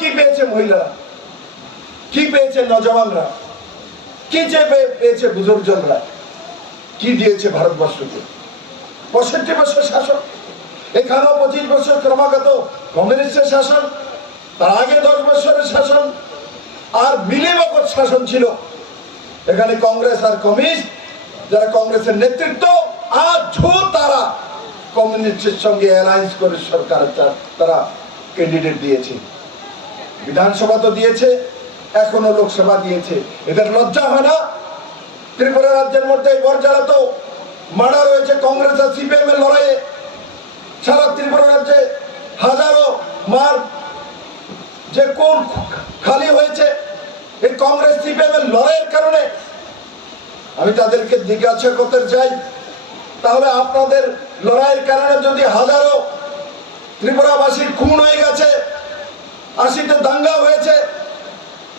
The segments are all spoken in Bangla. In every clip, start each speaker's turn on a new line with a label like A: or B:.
A: কি পেয়েছে মহিলারা? কি পেয়েছে নজওয়ানরা? কি যে পেয়েছে বুজুর্গজনরা? কি দিয়েছে ভারতবর্ষকে? পঁয়ষট্টি বছর শাসন, এখানেও পঁচিশ বছর ক্রমাগত কমিউনিস্টের শাসন, তার আগে দশ বছরের শাসন, আর মিলিমকর শাসন ছিল। এখানে কংগ্রেস আর কমিউনিস্ট, যারা কংগ্রেসের নেতৃত্ব আজও তারা কমিউনিস্টের সঙ্গে অ্যালায়েন্স করে সরকার, তারা ক্যান্ডিডেট দিয়েছে। বিধানসভা তো দিয়েছে, এখনও লোকসভা দিয়েছে। এদের লজ্জা হয় না? ত্রিপুরা রাজ্যের মধ্যে বরজারা তো মারা রয়েছে কংগ্রেস আর সিপিএম এর লড়াইয়ে। সারা ত্রিপুরা রাজ্যে হাজারো মার যে কোন খালি হয়েছে, এই কংগ্রেস, সিপিএম এর লড়াইয়ের কারণে। আমি তাদেরকে জিজ্ঞাসা করতে চাই, তাহলে আপনাদের লড়াইয়ের কারণে যদি হাজারো ত্রিপুরাবাসীর খুন হয়ে গেছে আশিতে দাঙ্গা হয়েছে।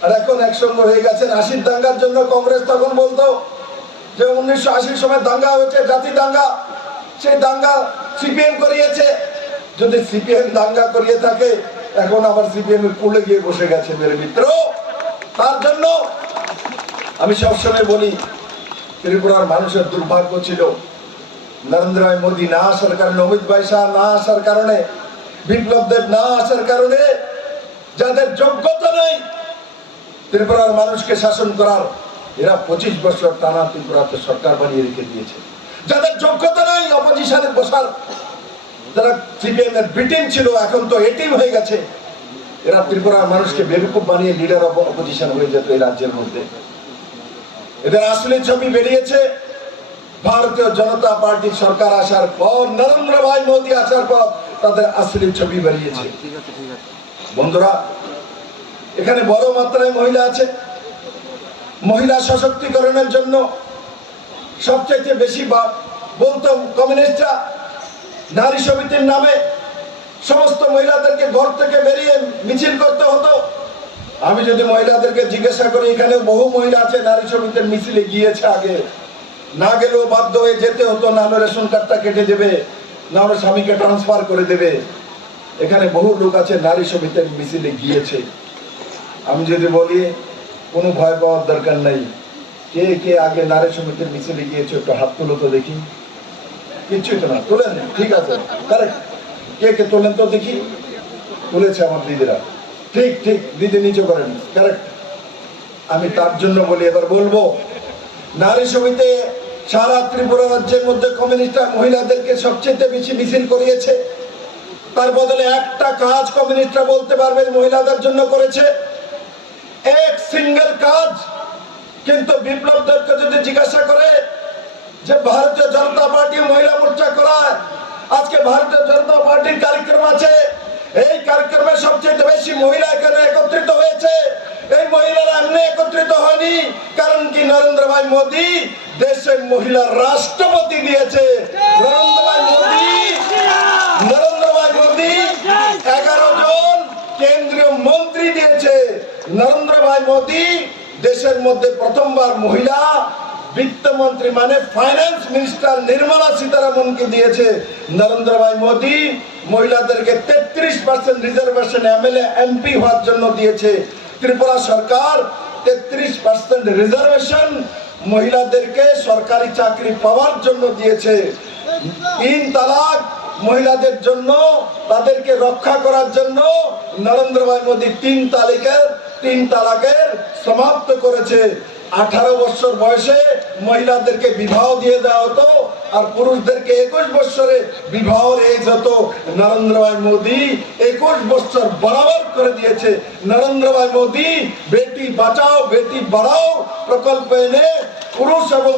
A: আর এখন একসঙ্গে হয়ে গেছেন আশির দাঙ্গার জন্য কংগ্রেস তখন বলতো যে উনিশশো আশির সময় দাঙ্গা হয়েছে, জাতি দাঙ্গা। সেই দাঙ্গা সিপিএম করিয়েছে। যদি সিপিএম দাঙ্গা করিয়ে থাকে, এখন আবার সিপিএম এর কুলে গিয়ে বসে গেছে মেরে মিত্র। তার জন্য আমি সবসময় বলি, ত্রিপুরার মানুষের দুর্ভাগ্য ছিল, নরেন্দ্র ভাই মোদী না আসার কারণে, অমিত ভাই শাহ না আসার কারণে, বিপ্লব দেব না আসার কারণে যাদের যোগ্যতা নেই, ত্রিপুরার মানুষকে শাসন করার এরা পঁচিশ বছর টানা ত্রিপুরাতে সরকার বানিয়ে রেখে দিয়েছে। যাদের যোগ্যতা নাই, অপোজিশনে বসার যারা সিপিএম এর ব্রিটেন ছিল, এখন তো এটিম হয়ে গেছে। এরা ত্রিপুরার মানুষকে বেরুকুব বানিয়ে লিডার অফ অপোজিশন হয়ে যেত এই রাজ্যের মধ্যে। এদের আসলে ছবি বেরিয়েছে। ভারতীয় জনতা পার্টি সরকার আসার পর, নরেন্দ্র ভাই মোদী আসার পর তাদের আসলে ছবি বেরিয়েছে। বন্ধুরা, এখানে বড় মাত্রায় মহিলা আছে। মহিলা সশক্তিকরণের জন্য সবচাইতে বেশি বলতো কমিউনিস্টরা, নারী সমিতির নামে সমস্ত মহিলাদেরকে ঘর থেকে বেরিয়ে মিছিল করতে হতো। আমি যদি মহিলাদেরকে জিজ্ঞাসা করি এখানে বহু মহিলা আছে, নারী সমিতির মিছিলে গিয়েছে আগে। না গেলেও বাধ্য হয়ে যেতে হতো, না রেশন কার্ডটা কেটে দেবে, না হলে স্বামীকে ট্রান্সফার করে দেবে। এখানে বহু লোক আছে, নারী সমিতির মিছিলে গিয়েছে। আমি যদি বলি, কোনো ভয় পাওয়ার দরকার নাই। কে কে আগে নারী সমিতির মিছিলে গিয়েছে, একটু হাত তুলো তো দেখি। কিচ্ছুই তো না, তোলেন, ঠিক আছে কারেক্ট কে কে তোলেন তো দেখি। তুলেছে আমার দিদিরা। ঠিক ঠিক, দিদি নিচে করেন কারেক্ট আমি তার জন্য বলি, এবার বলব, নারী সমিতি সারা ত্রিপুরা রাজ্যের মধ্যে কমিউনিস্টরা মহিলাদেরকে সবচেয়ে বেশি মিছিল করিয়েছে। তার বদলে একটা কাজ কমিউনিস্টরা বলতে পারবে, মহিলাদের জন্য করেছে। এক সিঙ্গেল কাজ, কিন্তু বিপ্লব দেবকে যদি জিজ্ঞাসা করে যে ভারতীয় জনতা পার্টি মহিলা মোর্চা করায়, আজকে ভারতীয় জনতা পার্টির কার্যক্রম আছে, এই কার্যক্রমে সবচেয়ে বেশি মহিলা এখানে একত্রিত হয়েছে? এই মহিলারা এমনি একত্রিত হয়নি, কারণ কি নরেন্দ্র ভাই মোদী দেশের মহিলা রাষ্ট্রপতি দিয়েছে নরেন্দ্র ভাই মোদী নরেন্দ্র ভাই মোদী এগারো জন কেন্দ্রীয় মন্ত্রী দিয়েছে ভাই মোদী, দেশের মধ্যে প্রথমবার মহিলা বিত্তমন্ত্রী মানে ফাইন্যান্স মিনিস্টার নির্মলা সীতারামনকে দিয়েছে নরেন্দ্র ভাই মোদী। মহিলাদেরকে তেত্রিশ পার্সেন্ট রিজার্ভেশন এমএলএ এমপি হওয়ার জন্য দিয়েছে ত্রিপুরা সরকার। তেত্রিশ পার্সেন্ট রিজার্ভেশন মহিলাদেরকে সরকারি চাকরি পাওয়ার জন্য দিয়েছে। তিন তালাক মহিলাদের জন্য, তাদেরকে রক্ষা করার জন্য নরেন্দ্র ভাই মোদী তিন তালিকের তিন তালাকের সমাপ্ত করেছে। আঠারো বছর বয়সে মহিলাদেরকে বিবাহ দিয়ে দেওয়া হতো আর পুরুষদেরকে একুশ বছরে বিবাহ এজ হতো। নরেন্দ্র ভাই মোদী একুশ বছর বরাবর করে দিয়েছে। নরেন্দ্র ভাই মোদী, বেটি বাঁচাও, বেটি বাড়াও প্রকল্প এনে পুরুষ এবং